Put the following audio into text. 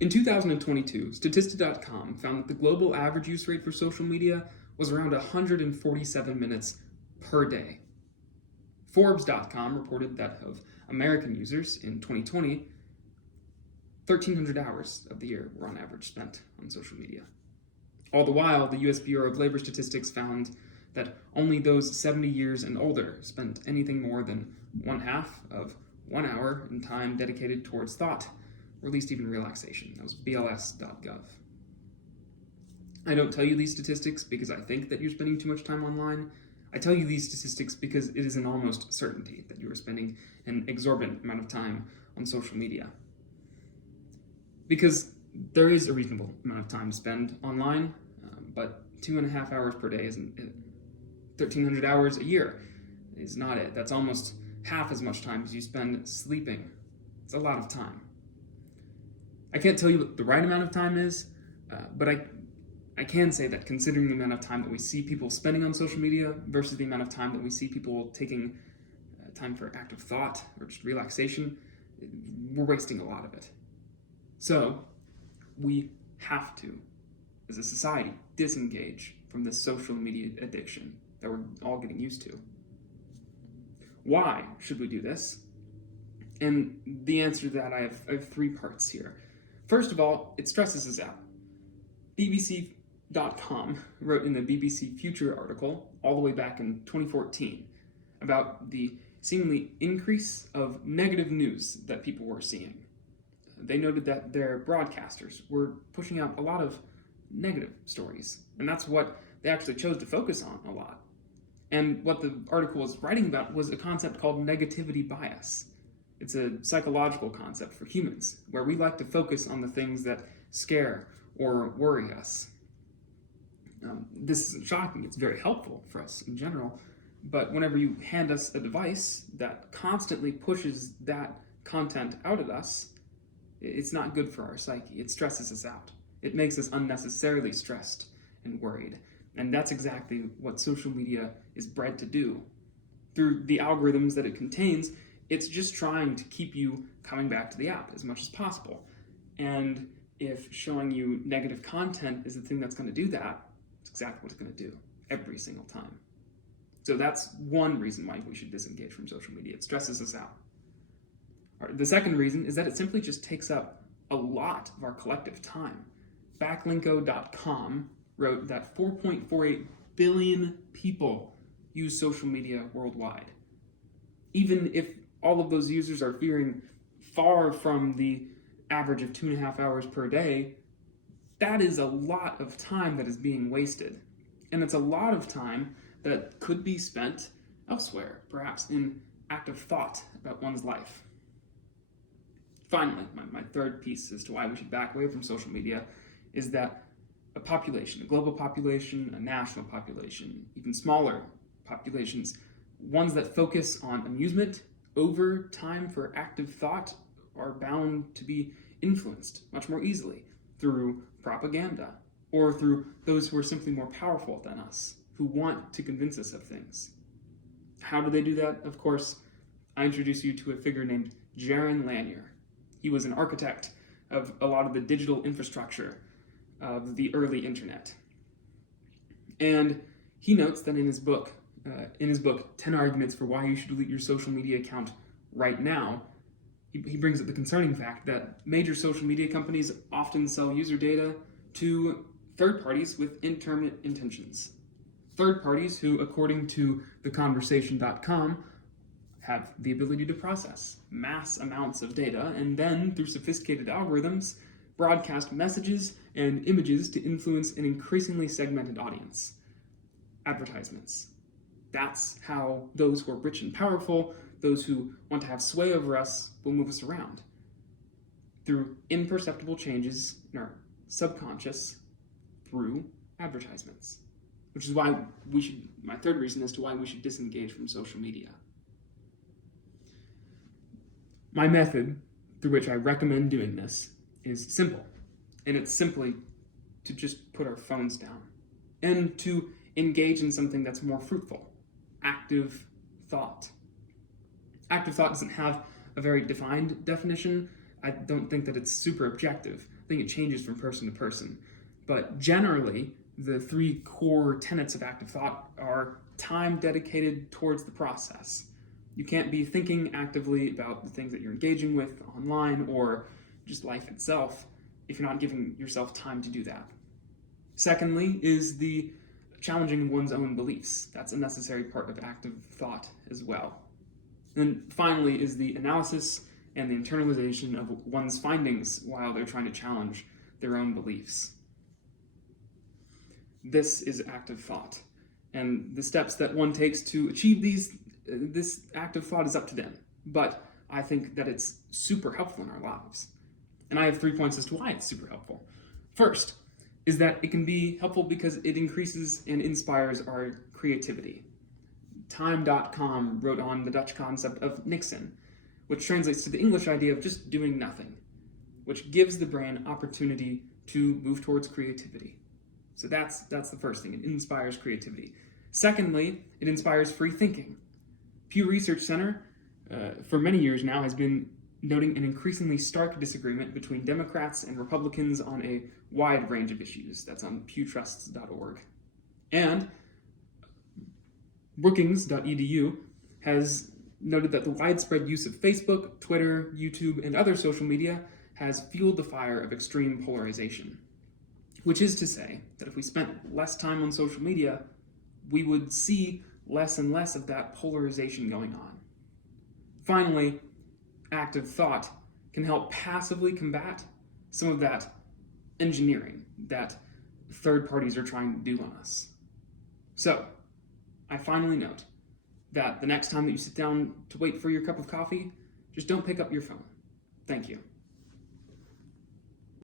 In 2022, Statista.com found that the global average use rate for social media was around 147 minutes per day. Forbes.com reported that of American users in 2020, 1,300 hours of the year were on average spent on social media. All the while, the U.S. Bureau of Labor Statistics found that only those 70 years and older spent anything more than 1/2 of 1 hour in time dedicated towards thought, or at least even relaxation. That was bls.gov. I don't tell you these statistics because I think that you're spending too much time online. I tell you these statistics because it is an almost certainty that you are spending an exorbitant amount of time on social media. Because there is a reasonable amount of time to spend online, but 2.5 hours per day isn't it. 1,300 hours a year is not it. That's almost half as much time as you spend sleeping. It's a lot of time. I can't tell you what the right amount of time is, but I can say that considering the amount of time that we see people spending on social media versus the amount of time that we see people taking time for active thought or just relaxation, we're wasting a lot of it. So we have to, as a society, disengage from this social media addiction that we're all getting used to. Why should we do this? And the answer to that, I have 3 parts here. First of all, it stresses us out. BBC.com wrote in the BBC Future article all the way back in 2014 about the seemingly increase of negative news that people were seeing. They noted that their broadcasters were pushing out a lot of negative stories, and that's what they actually chose to focus on a lot. And what the article was writing about was a concept called negativity bias. It's a psychological concept for humans, where we like to focus on the things that scare or worry us. This isn't shocking, it's very helpful for us in general, but whenever you hand us a device that constantly pushes that content out at us, it's not good for our psyche. It stresses us out. It makes us unnecessarily stressed and worried. And that's exactly what social media is bred to do. Through the algorithms that it contains, it's just trying to keep you coming back to the app as much as possible. And if showing you negative content is the thing that's going to do that, it's exactly what it's going to do every single time. So that's one reason why we should disengage from social media. It stresses us out. The second reason is that it simply just takes up a lot of our collective time. Backlinko.com wrote that 4.48 billion people use social media worldwide. Even if all of those users are veering far from the average of 2.5 hours per day, that is a lot of time that is being wasted. And it's a lot of time that could be spent elsewhere, perhaps in active thought about one's life. Finally, my third piece as to why we should back away from social media is that a population, a global population, a national population, even smaller populations, ones that focus on amusement over time for active thought, are bound to be influenced much more easily through propaganda or through those who are simply more powerful than us, who want to convince us of things. How do they do that? Of course, I introduce you to a figure named Jaron Lanier. He was an architect of a lot of the digital infrastructure of the early internet. And he notes that in his book, 10 Arguments for Why You Should Delete Your Social Media Account Right Now, he brings up the concerning fact that major social media companies often sell user data to third parties with intermittent intentions. Third parties who, according to theconversation.com, have the ability to process mass amounts of data and then, through sophisticated algorithms, broadcast messages and images to influence an increasingly segmented audience. Advertisements. That's how those who are rich and powerful, those who want to have sway over us, will move us around. Through imperceptible changes in our subconscious, through advertisements. Which is why my third reason as to why we should disengage from social media. My method through which I recommend doing this is simple, and it's simply to just put our phones down and to engage in something that's more fruitful, active thought. Active thought doesn't have a very defined definition. I don't think that it's super objective, think it changes from person to person. But generally, the three core tenets of active thought are time dedicated towards the process. You can't be thinking actively about the things that you're engaging with online or just life itself if you're not giving yourself time to do that. Secondly is the challenging one's own beliefs. That's a necessary part of active thought as well. And finally is the analysis and the internalization of one's findings while they're trying to challenge their own beliefs. This is active thought. And the steps that one takes to achieve this active thought is up to them. But I think that it's super helpful in our lives. And I have 3 points as to why it's super helpful. First is that it can be helpful because it increases and inspires our creativity. Time.com wrote on the Dutch concept of niksen, which translates to the English idea of just doing nothing, which gives the brain opportunity to move towards creativity. So that's the first thing. It inspires creativity. Secondly, it inspires free thinking. Pew Research Center, for many years now, has been noting an increasingly stark disagreement between Democrats and Republicans on a wide range of issues. That's on pewtrusts.org. And Brookings.edu has noted that the widespread use of Facebook, Twitter, YouTube, and other social media has fueled the fire of extreme polarization. Which is to say that if we spent less time on social media, we would see less and less of that polarization going on. Finally, active thought can help passively combat some of that engineering that third parties are trying to do on us. So, I finally note that the next time that you sit down to wait for your cup of coffee, just don't pick up your phone. Thank you.